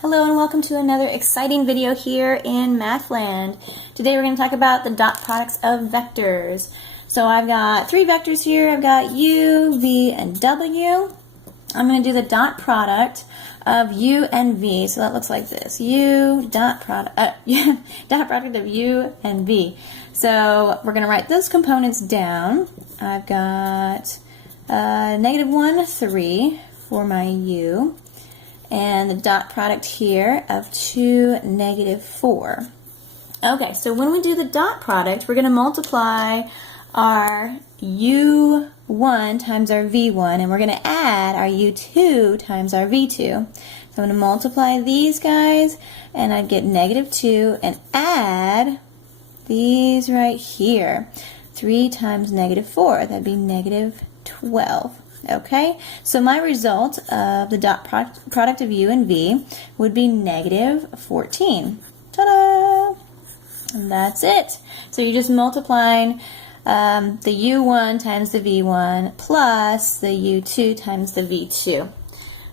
Hello and welcome to another exciting video here in Mathland. Today we're going to talk about the dot products of vectors. So I've got three vectors here. I've got u, v, and w. I'm going to do the dot product of u and v. So that looks like this. U dot product, dot product of u and v. So we're going to write those components down. I've got -1, 3 for my u. And the dot product here of 2, -4. Okay, so when we do the dot product, we're going to multiply our u1 times our v1, and we're going to add our u2 times our v2. So I'm going to multiply these guys, and I'd get -2, and add these right here. 3 times -4, that'd be -12. Okay, so my result of the dot product of u and v would be -14. Ta-da! And that's it. So you're just multiplying the u1 times the v1 plus the u2 times the v2.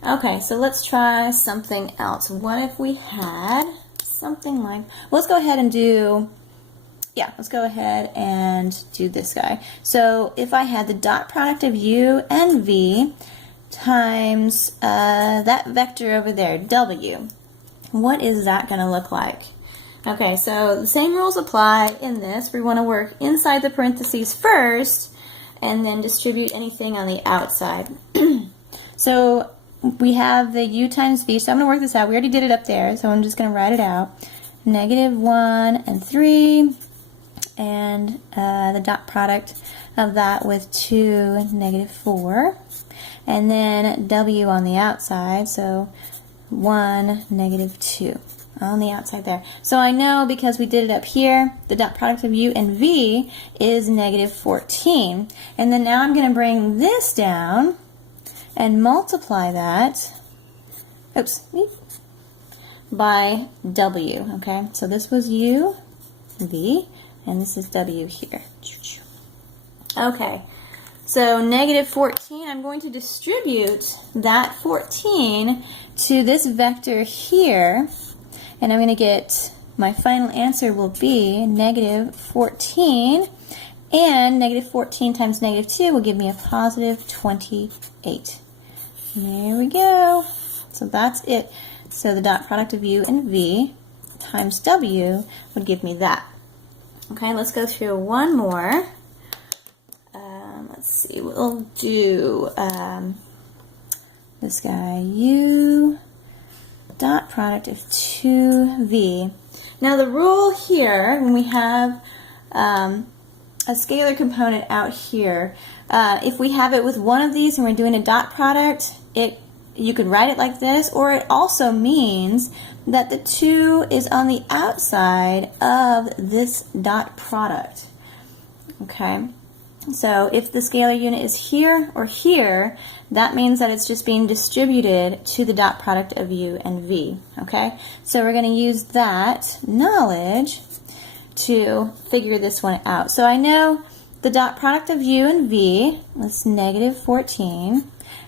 Okay, so let's try something else. What if we had something like, well, let's go ahead and do, let's go ahead and do this guy. So if I had the dot product of u and v times that vector over there, w, what is that going to look like? Okay, so the same rules apply in this. We want to work inside the parentheses first and then distribute anything on the outside. So we have the u times v, so I'm going to work this out. We already did it up there, so I'm just going to write it out. -1 and 3. And the dot product of that with 2, -4, and then w on the outside, so 1, -2 on the outside there. So I know because we did it up here, the dot product of u and v is -14. And then now I'm going to bring this down and multiply that, by w, okay? So this was u, v, and this is w here. Okay, so -14, I'm going to distribute that 14 to this vector here, and I'm going to get, my final answer will be -14, and -14 times -2 will give me a +28. There we go. So that's it. So the dot product of u and v times w would give me that. Okay, let's go through one more. Let's see, we'll do this guy, u dot product of 2v. Now the rule here, when we have a scalar component out here, if we have it with one of these and we're doing a dot product, you could write it like this, or it also means that the 2 is on the outside of this dot product. Okay, so if the scalar unit is here or here, that means that it's just being distributed to the dot product of u and v. Okay, so we're going to use that knowledge to figure this one out. So I know the dot product of u and v is -14,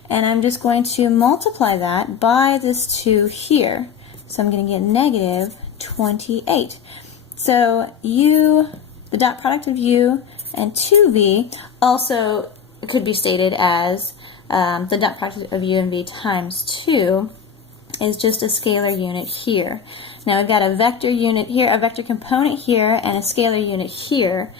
and I'm just going to multiply that by this 2 here. So I'm going to get -28. So u, the dot product of u and 2v also could be stated as the dot product of u and v times 2 is just a scalar unit here. Now we've got a vector unit here, a vector component here, and a scalar unit here.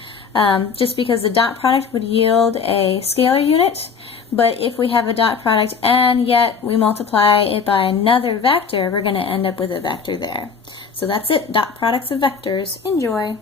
Just because the dot product would yield a scalar unit, but if we have a dot product and yet we multiply it by another vector, we're going to end up with a vector there. So that's it, dot products of vectors. Enjoy!